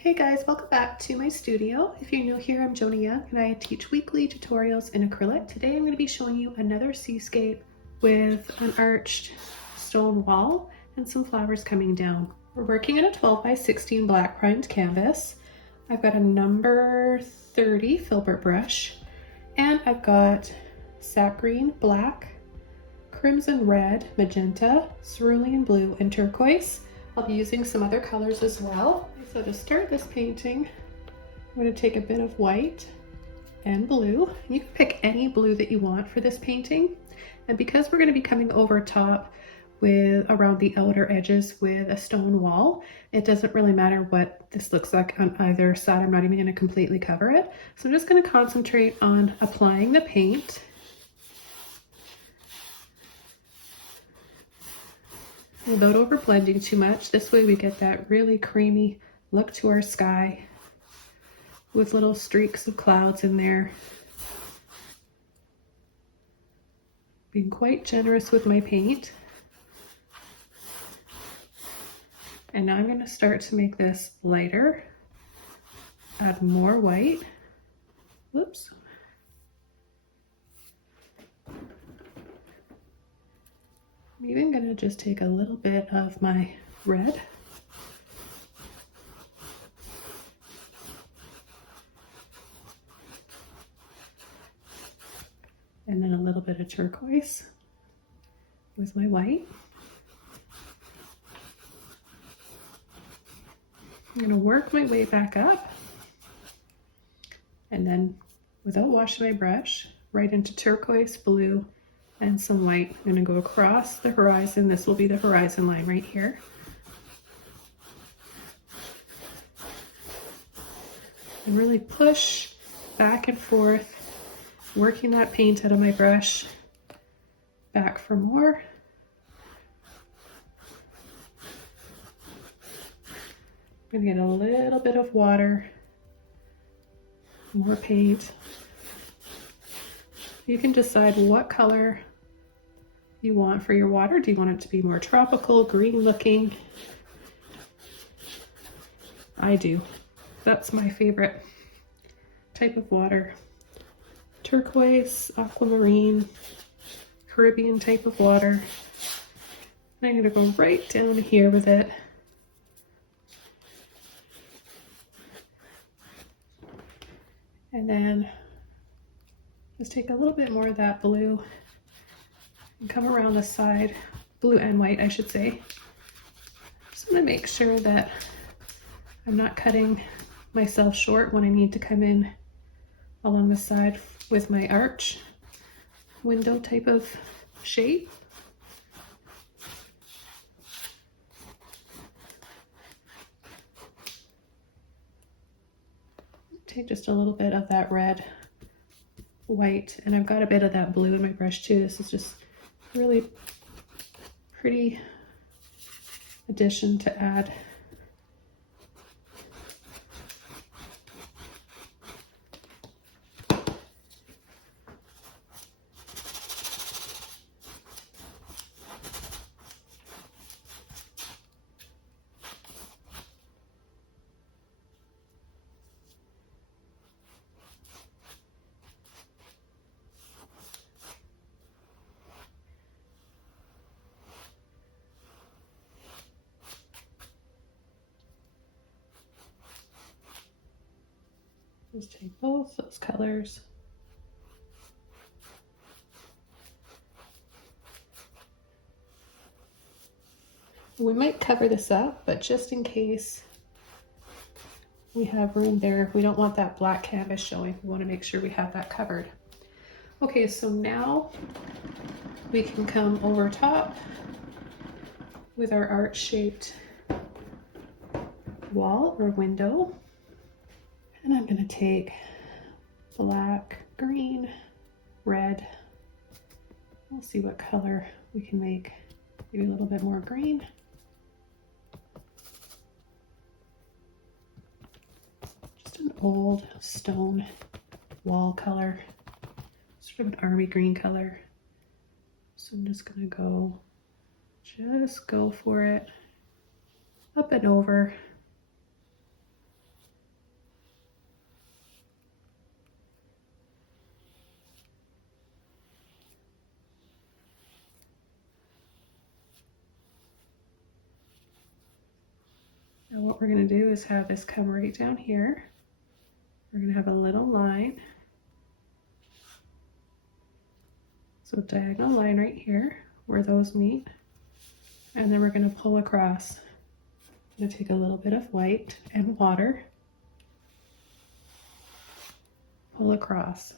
Hey guys, welcome back to my studio. If you're new here, I'm Joni and I teach weekly tutorials in acrylic. Today I'm going to be showing you another seascape with an arched stone wall and some flowers coming down. We're working in a 12 by 16 black primed canvas. I've got a number 30 Filbert brush and I've got sap green, black, crimson red, magenta, cerulean blue, and turquoise. I'll be using some other colors as well. So to start this painting, I'm going to take a bit of white and blue. You can pick any blue that you want for this painting. And because we're going to be coming over top with around the outer edges with a stone wall, it doesn't really matter what this looks like on either side. I'm not even going to completely cover it. So I'm just going to concentrate on applying the paint. Without over blending too much. This way we get that really creamy look to our sky with little streaks of clouds in there. Being quite generous with my paint. And now I'm going to start to make this lighter. Add more white. Whoops. I'm even going to just take a little bit of my red. And then a little bit of turquoise with my white. I'm going to work my way back up. And then without washing my brush, right into turquoise, blue, and some white. I'm going to go across the horizon. This will be the horizon line right here. And really push back and forth, working that paint out of my brush. Back for more. I'm going to get a little bit of water, more paint. You can decide what color you want for your water. Do you want it to be more tropical, green looking? I do. That's my favorite type of water. Turquoise, aquamarine, Caribbean type of water. And I'm going to go right down here with it. And then just take a little bit more of that blue and come around the side, blue and white I should say. Just want to make sure that I'm not cutting myself short when I need to come in along the side with my arch window type of shape. Take just a little bit of that red, white, and I've got a bit of that blue in my brush too. This is just really pretty addition to add. Just take both those colors. We might cover this up, but just in case we have room there, we don't want that black canvas showing. We want to make sure we have that covered. Okay, so now we can come over top with our arch-shaped wall or window. And I'm going to take black, green, red. We'll see what color we can make. Maybe a little bit more green. Just an old stone wall color, sort of an army green color. So I'm just going to just go for it, up and over. Now what we're going to do is have this come right down here. We're going to have a little line. So diagonal line right here where those meet. And then we're going to pull across. I'm going to take a little bit of white and water. Pull across.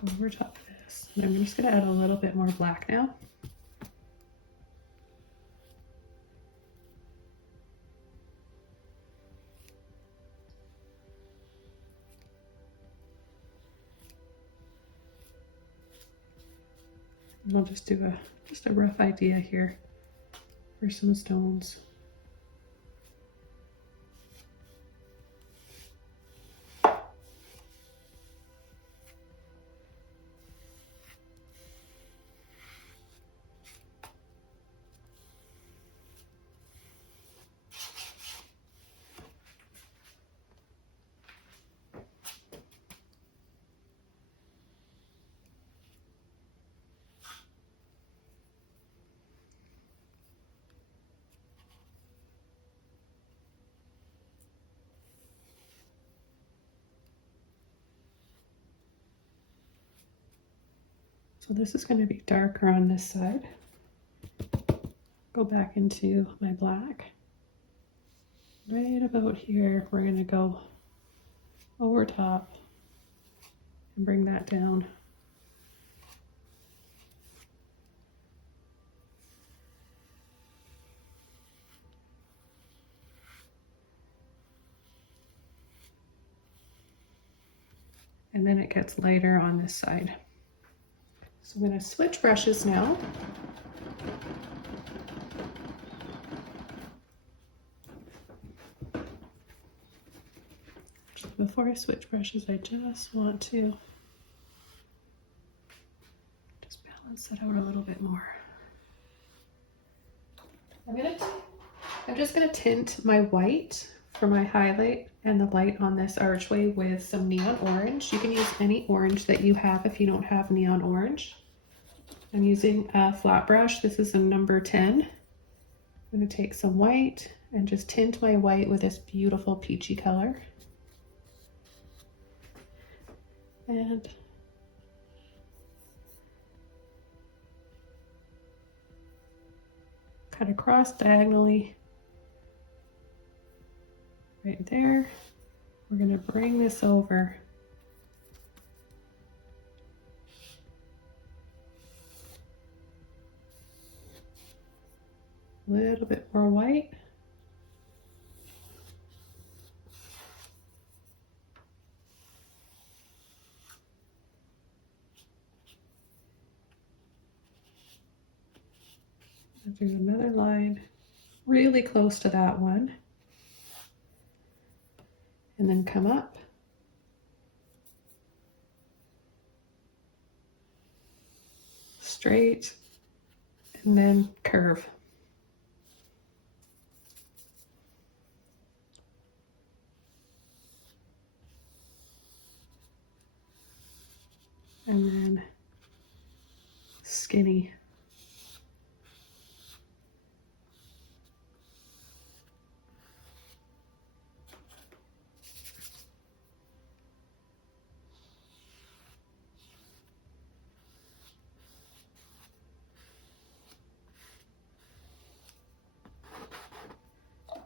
Go over top of this. And I'm just going to add a little bit more black now. And I'll just do just a rough idea here for some stones. So this is going to be darker on this side. Go back into my black. Right about here, we're going to go over top and bring that down. And then it gets lighter on this side. So I'm going to switch brushes now. Before I switch brushes, I just want to just balance it out a little bit more. I'm just going to tint my white for my highlight and the light on this archway with some neon orange. You can use any orange that you have if you don't have neon orange. I'm using a flat brush. This is a number 10. I'm going to take some white and just tint my white with this beautiful peachy color. And cut across diagonally right there. We're going to bring this over. A little bit more white. Do another line really close to that one. And then come up. Straight. And then curve. And then skinny.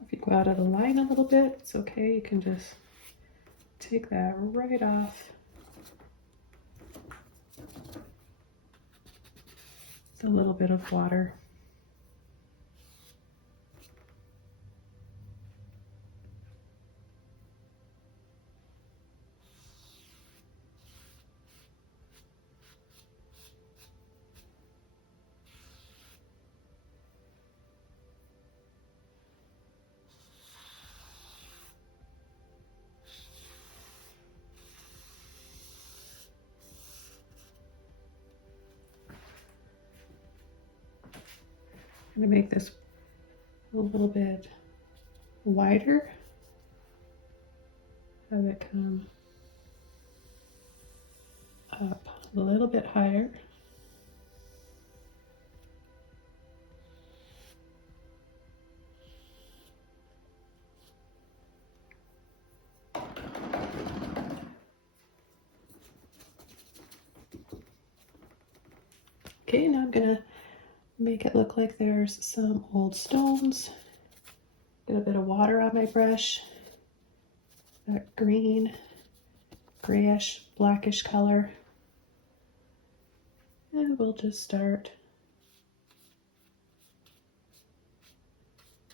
If you go out of the line a little bit, it's okay. You can just take that right off. It's a little bit of water. I'm gonna make this a little bit wider. Have it come up a little bit higher. Okay, now I'm gonna make it look like there's some old stones. Get a bit of water on my brush. That green, grayish, blackish color. And we'll just start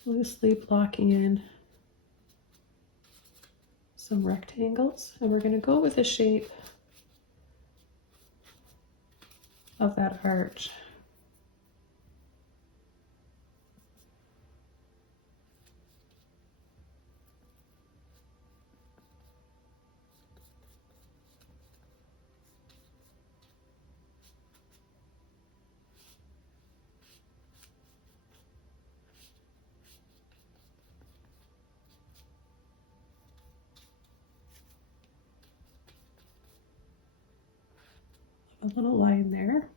loosely blocking in some rectangles. And we're gonna go with the shape of that arch. A little line there.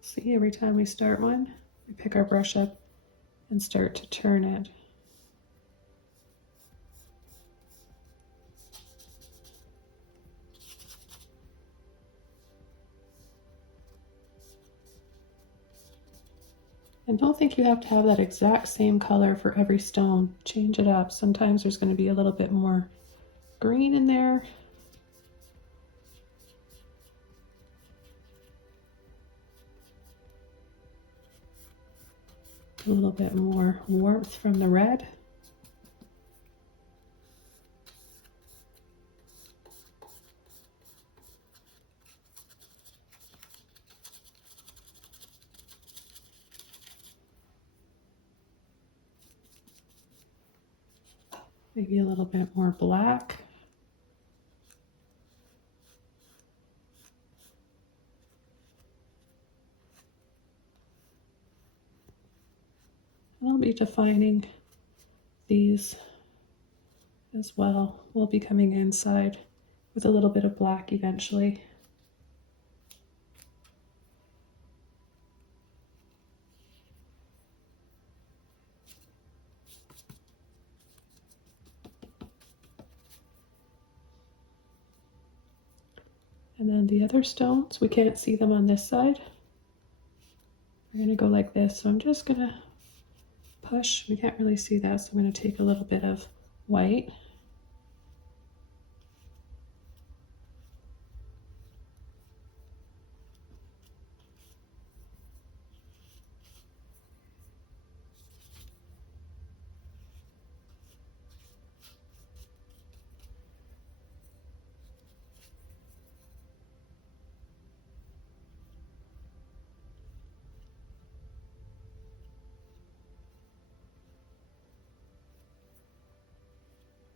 See, every time we start one, we pick our brush up and start to turn it. And don't think you have to have that exact same color for every stone. Change it up. Sometimes there's going to be a little bit more green in there. A little bit more warmth from the red. Maybe a little bit more black. I'll be defining these as well. We'll be coming inside with a little bit of black eventually. And then the other stones, we can't see them on this side. We're going to go like this. So I'm just going to push. We can't really see that, so I'm going to take a little bit of white.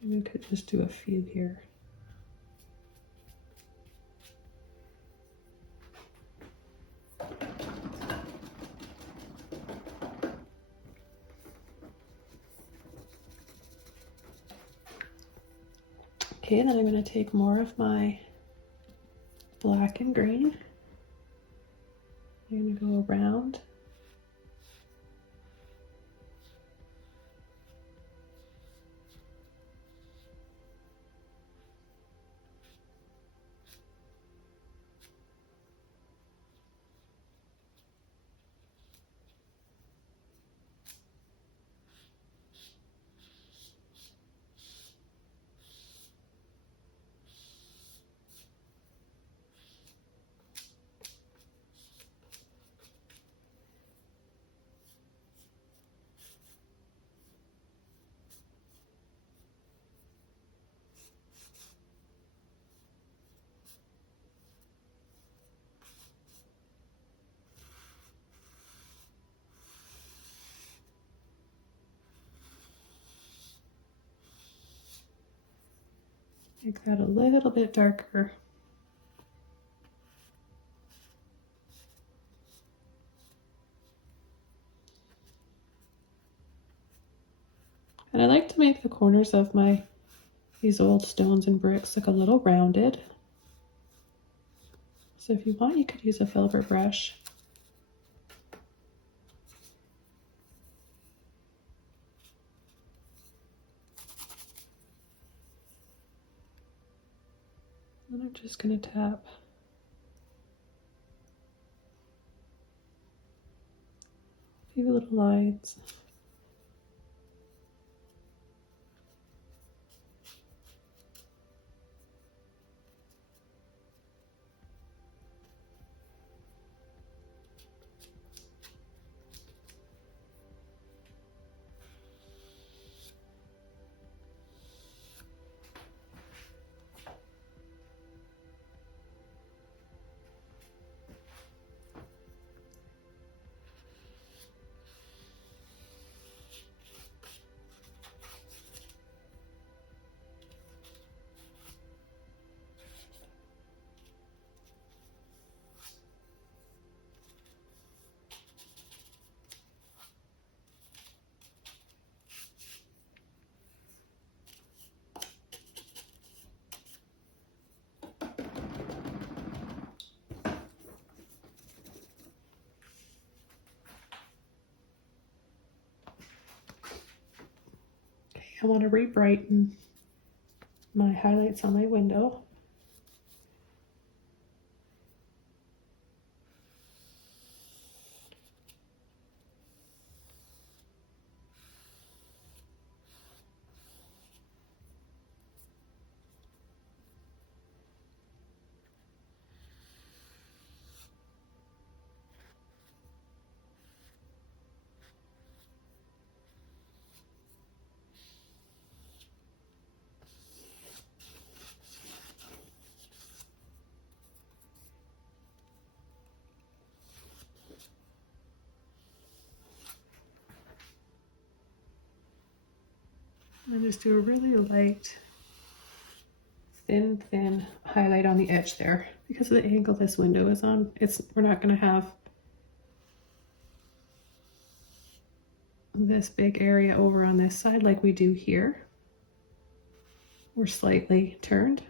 We could just do a few here. Okay, then I'm going to take more of my black and green. I'm going to go around. Make that a little bit darker. And I like to make the corners of these old stones and bricks look a little rounded. So if you want, you could use a Filbert brush. And I'm just going to tap a few little lines. I want to re-brighten my highlights on my window. And just do a really light, thin highlight on the edge there. Because of the angle this window is on, we're not going to have this big area over on this side like we do here. We're slightly turned.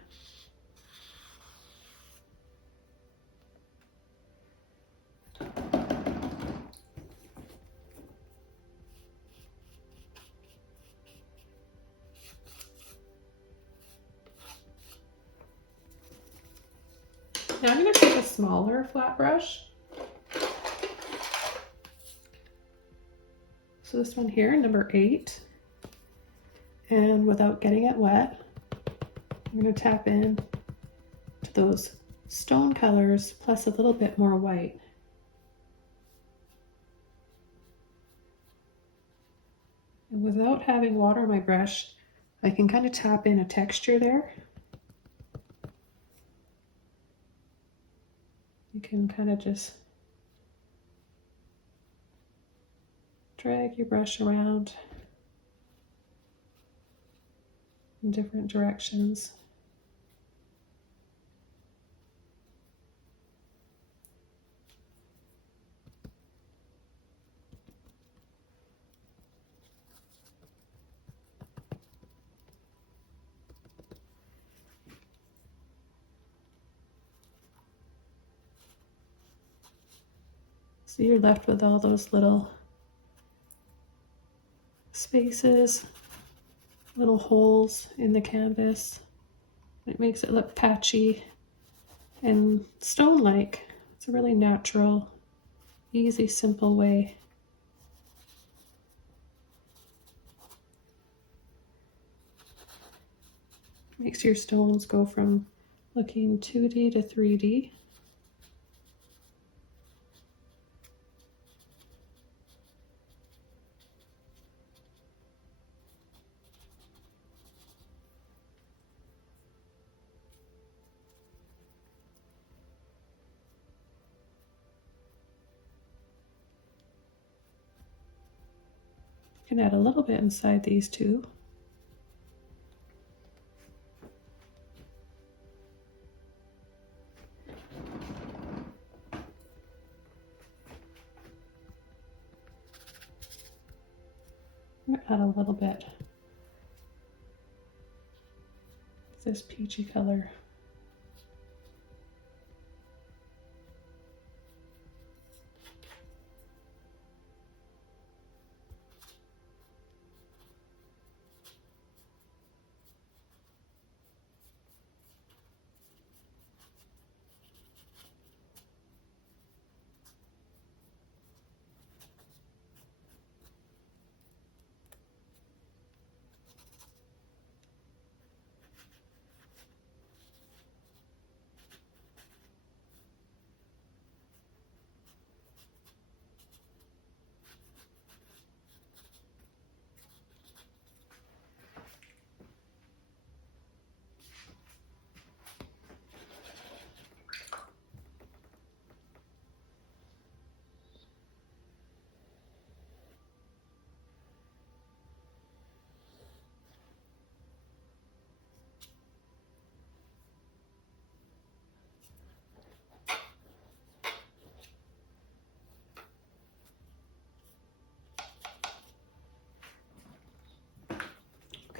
Now I'm going to take a smaller flat brush. So this one here, number 8. And without getting it wet, I'm going to tap in to those stone colors plus a little bit more white. And without having water on my brush, I can kind of tap in a texture there. You can kind of just drag your brush around in different directions. So you're left with all those little spaces, little holes in the canvas. It makes it look patchy and stone-like. It's a really natural, easy, simple way. Makes your stones go from looking 2D to 3D. You can add a little bit inside these two. add a little bit of this peachy color.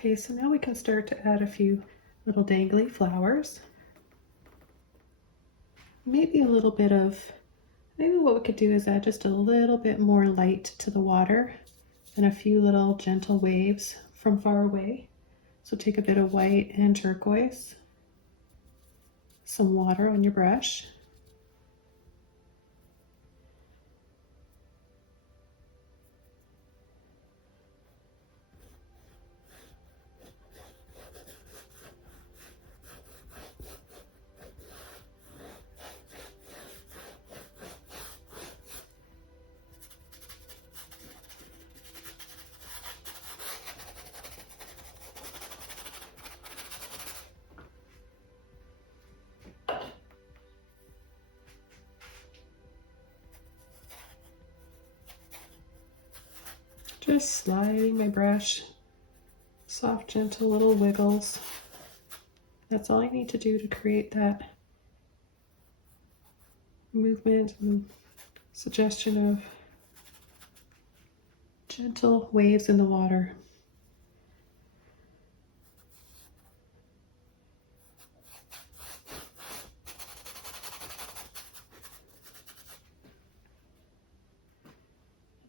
Okay, so now we can start to add a few little dangly flowers. Maybe a little bit of, maybe what we could do is add just a little bit more light to the water and a few little gentle waves from far away. So take a bit of white and turquoise, some water on your brush. Just sliding my brush, soft, gentle little wiggles. That's all I need to do to create that movement and suggestion of gentle waves in the water.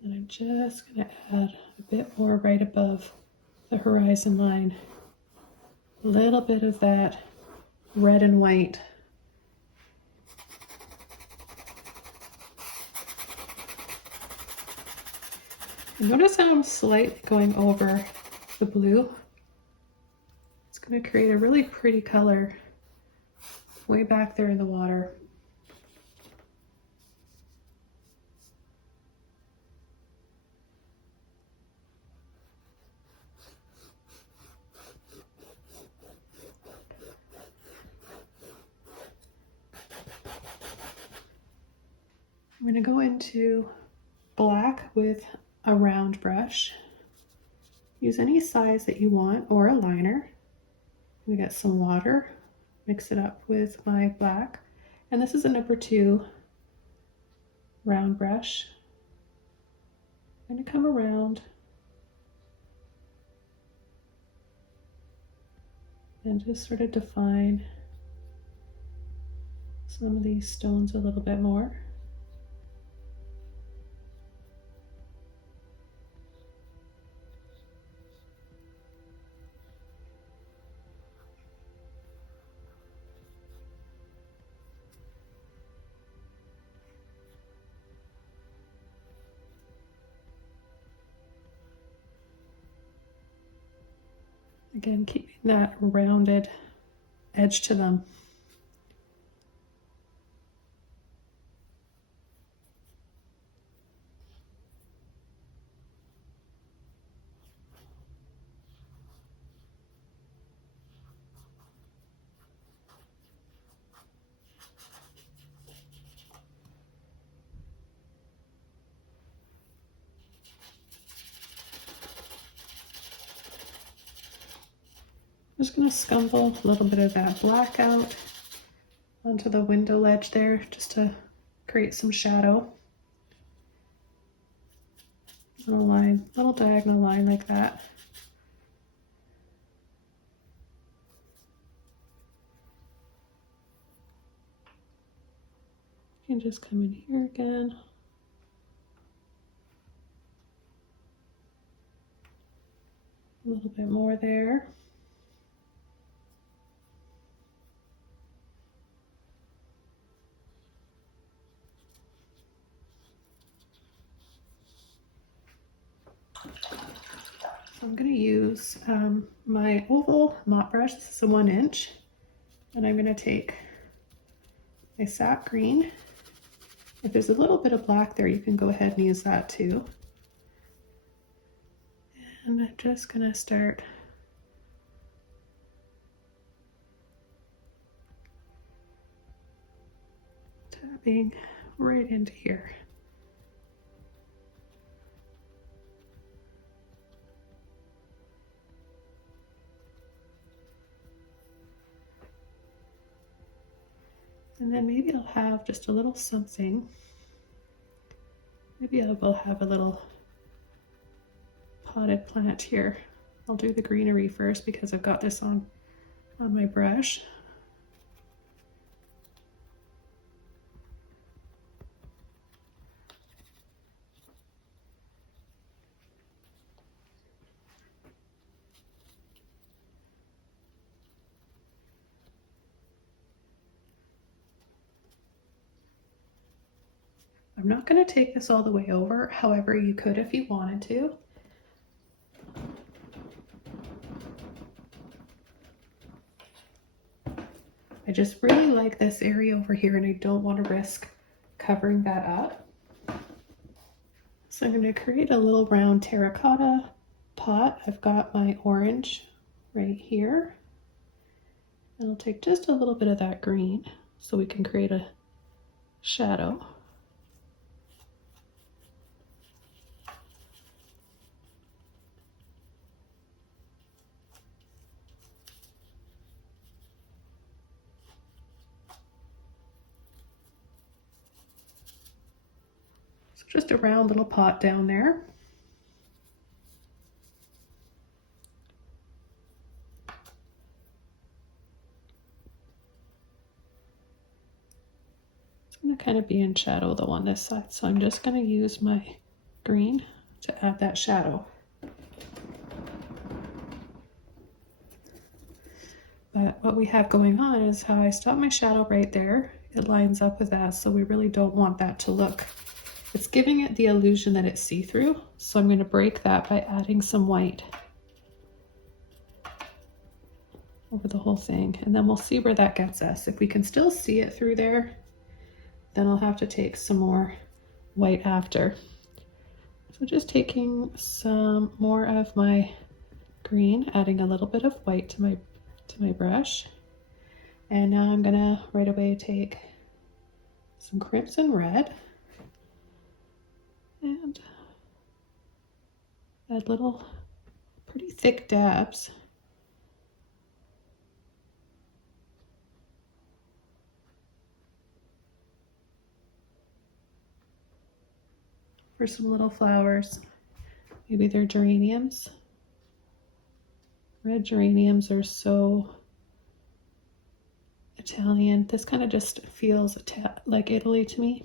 And I'm just going to add a bit more right above the horizon line. A little bit of that red and white. And notice how I'm slightly going over the blue. It's going to create a really pretty color way back there in the water. I'm going to go into black with a round brush. Use any size that you want or a liner. We got some water, mix it up with my black. And this is a number 2 round brush. I'm going to come around and just sort of define some of these stones a little bit more. Again, keeping that rounded edge to them. I'm just going to scumble a little bit of that black out onto the window ledge there just to create some shadow. Little line, little diagonal line like that. You can just come in here again. A little bit more there. So I'm going to use my oval mop brush. This is a 1 inch. And I'm going to take my sap green. If there's a little bit of black there, you can go ahead and use that too. And I'm just going to start tapping right into here. And then maybe I'll have just a little something. Maybe I will have a little potted plant here. I'll do the greenery first because I've got this on my brush. I'm not going to take this all the way over, however you could if you wanted to. I just really like this area over here and I don't want to risk covering that up. So I'm going to create a little round terracotta pot. I've got my orange right here. And I'll take just a little bit of that green so we can create a shadow. Just a round little pot down there. It's going to kind of be in shadow though on this side, so I'm just going to use my green to add that shadow. But what we have going on is how I stop my shadow right there. It lines up with that, so we really don't want that to look. It's giving it the illusion that it's see-through, so I'm going to break that by adding some white over the whole thing, and then we'll see where that gets us. If we can still see it through there, then I'll have to take some more white after. So just taking some more of my green, adding a little bit of white to my brush, and now I'm gonna right away take some crimson red and add little pretty thick dabs. For some little flowers. Maybe they're geraniums. Red geraniums are so Italian. This kind of just feels like Italy to me.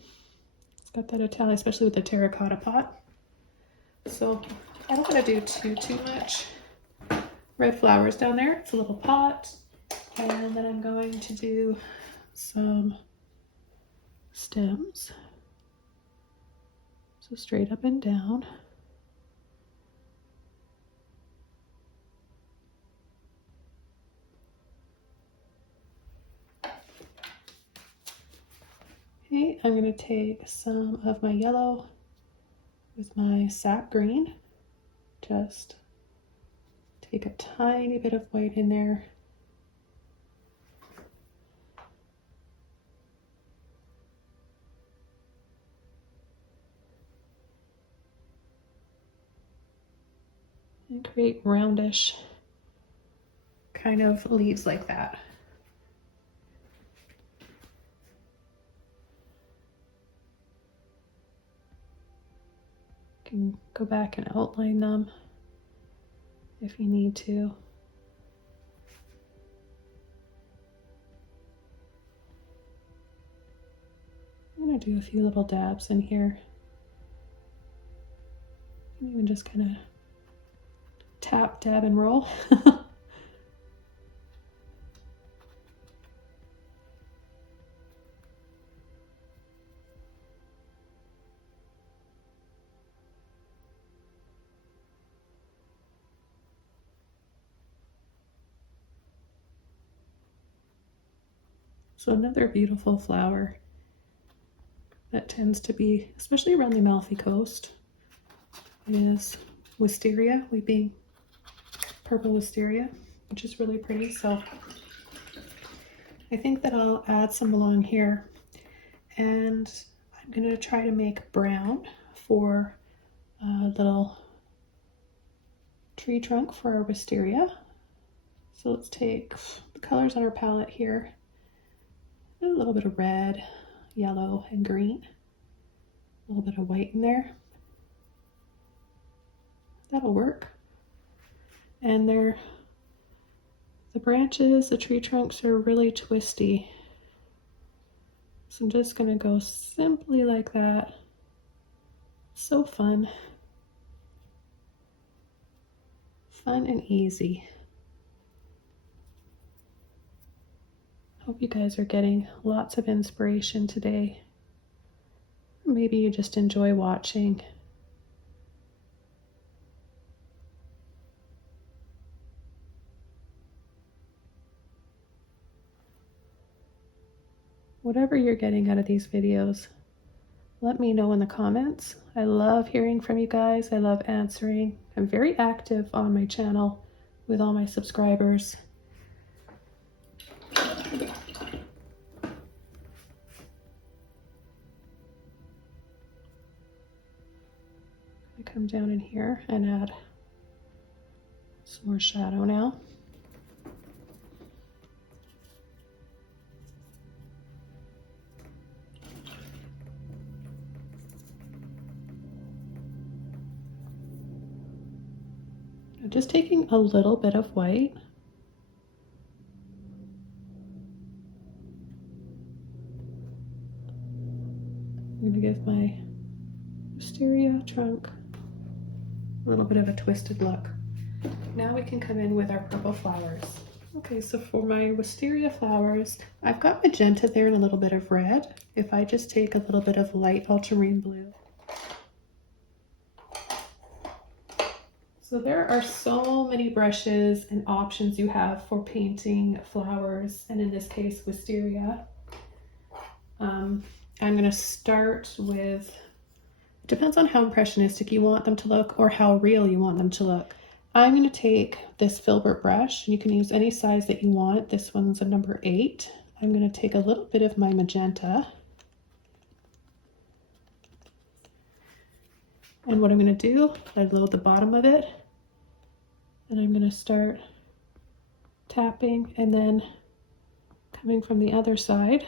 It's got that Italian, especially with the terracotta pot. So I don't want to do too much red flowers down there. It's a little pot. And then I'm going to do some stems. So straight up and down. Okay, I'm going to take some of my yellow with my sap green. Just take a tiny bit of white in there. And create roundish kind of leaves like that. can go back and outline them if you need to. I'm going to do a few little dabs in here. You can even just kind of tap, dab, and roll. So another beautiful flower that tends to be, especially around the Amalfi Coast, is Wisteria, weeping purple wisteria, which is really pretty. So I think that I'll add some along here, and I'm going to try to make brown for a little tree trunk for our wisteria. So let's take the colors on our palette here. A little bit of red, yellow, and green. A little bit of white in there. That'll work. And the branches, the tree trunks are really twisty. So I'm just going to go simply like that. So fun. Fun and easy. Hope you guys are getting lots of inspiration today. Maybe you just enjoy watching. Whatever you're getting out of these videos, let me know in the comments. I love hearing from you guys. I love answering. I'm very active on my channel with all my subscribers. I come down in here and add some more shadow now. I'm just taking a little bit of white. I'm going to give my wisteria trunk a little bit of a twisted look. Now we can come in with our purple flowers. Okay, so for my wisteria flowers, I've got magenta there and a little bit of red. If I just take a little bit of light ultramarine blue. So there are so many brushes and options you have for painting flowers, and in this case, wisteria. I'm going to start with, it depends on how impressionistic you want them to look or how real you want them to look. I'm going to take this Filbert brush. You can use any size that you want. This one's a number 8. I'm going to take a little bit of my magenta. And what I'm going to do, I load the bottom of it, and I'm going to start tapping and then coming from the other side.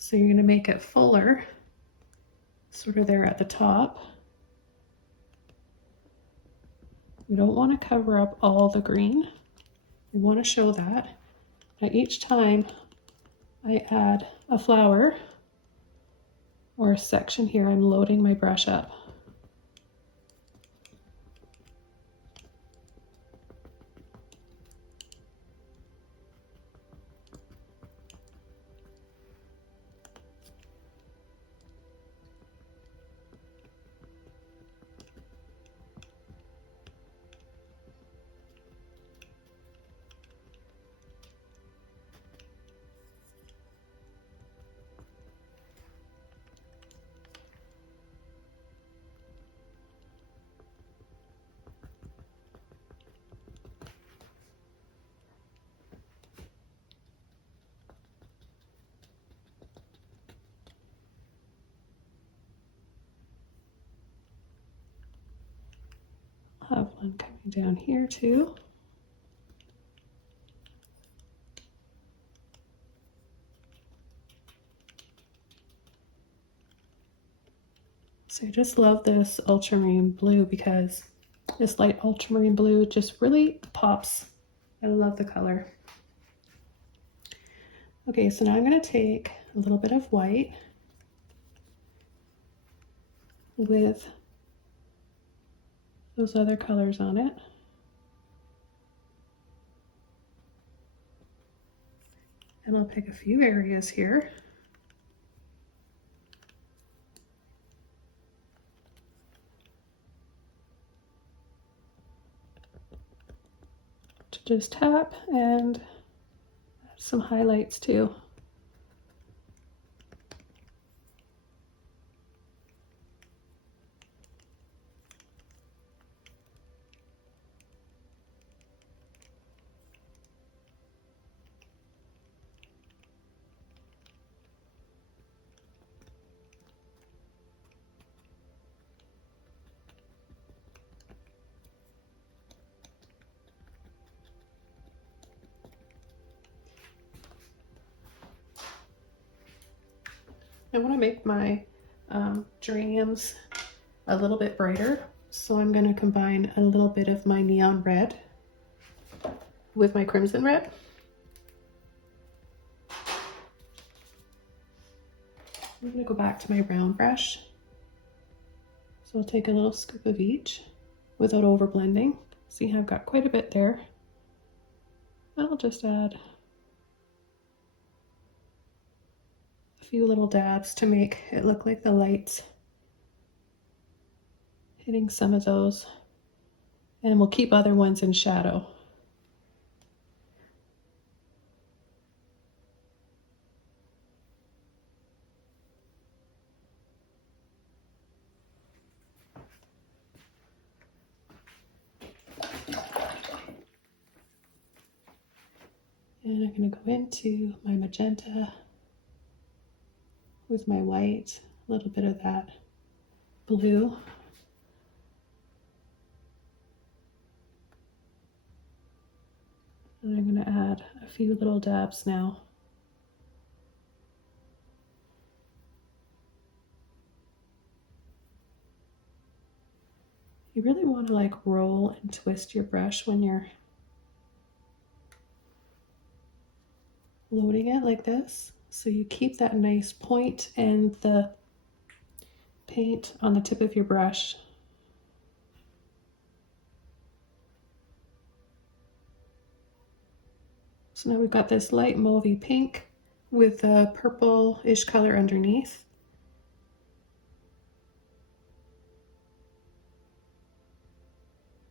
So you're going to make it fuller, sort of there at the top. We don't want to cover up all the green. We want to show that. Now each time I add a flower or a section here, I'm loading my brush up. I'll have one coming down here too. So I just love this ultramarine blue because this light ultramarine blue just really pops. I love the color. Okay, so now I'm going to take a little bit of white with those other colors on it. And I'll pick a few areas here. To just tap and add some highlights too. I want to make my geraniums a little bit brighter, so I'm going to combine a little bit of my neon red with my crimson red. I'm going to go back to my round brush. So I'll take a little scoop of each without over blending. See how I've got quite a bit there. And I'll just add a few little dabs to make it look like the light's hitting some of those. And we'll keep other ones in shadow. And I'm going to go into my magenta with my white, a little bit of that blue. And I'm going to add a few little dabs now. You really want to like roll and twist your brush when you're loading it like this, so you keep that nice point and the paint on the tip of your brush. So now we've got this light mauvey pink with a purple-ish color underneath.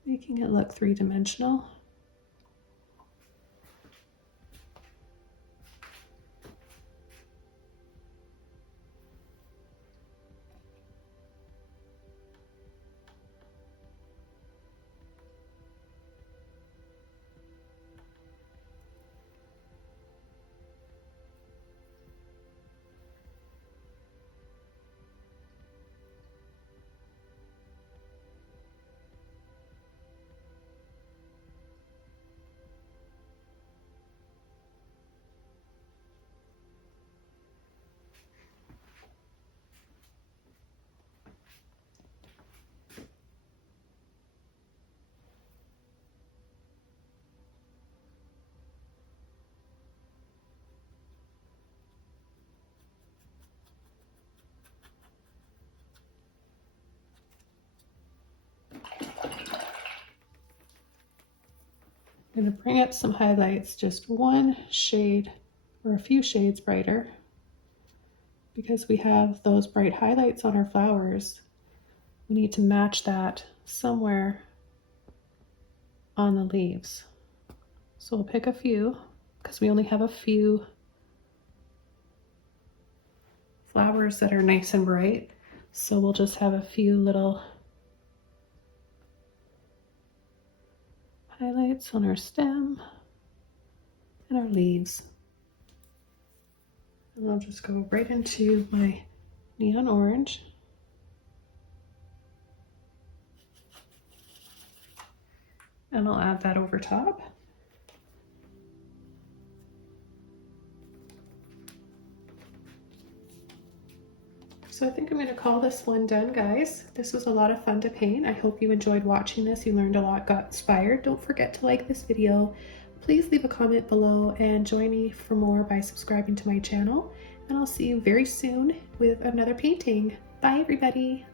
Making it look three-dimensional. I'm going to bring up some highlights, just one shade or a few shades brighter, because we have those bright highlights on our flowers. We need to match that somewhere on the leaves. So we'll pick a few, because we only have a few flowers that are nice and bright. So we'll just have a few little highlights on our stem and our leaves. And I'll just go right into my neon orange. And I'll add that over top. So I think I'm going to call this one done, guys. This was a lot of fun to paint. I hope you enjoyed watching this. You learned a lot, got inspired. Don't forget to like this video. Please leave a comment below and join me for more by subscribing to my channel. And I'll see you very soon with another painting. Bye, everybody.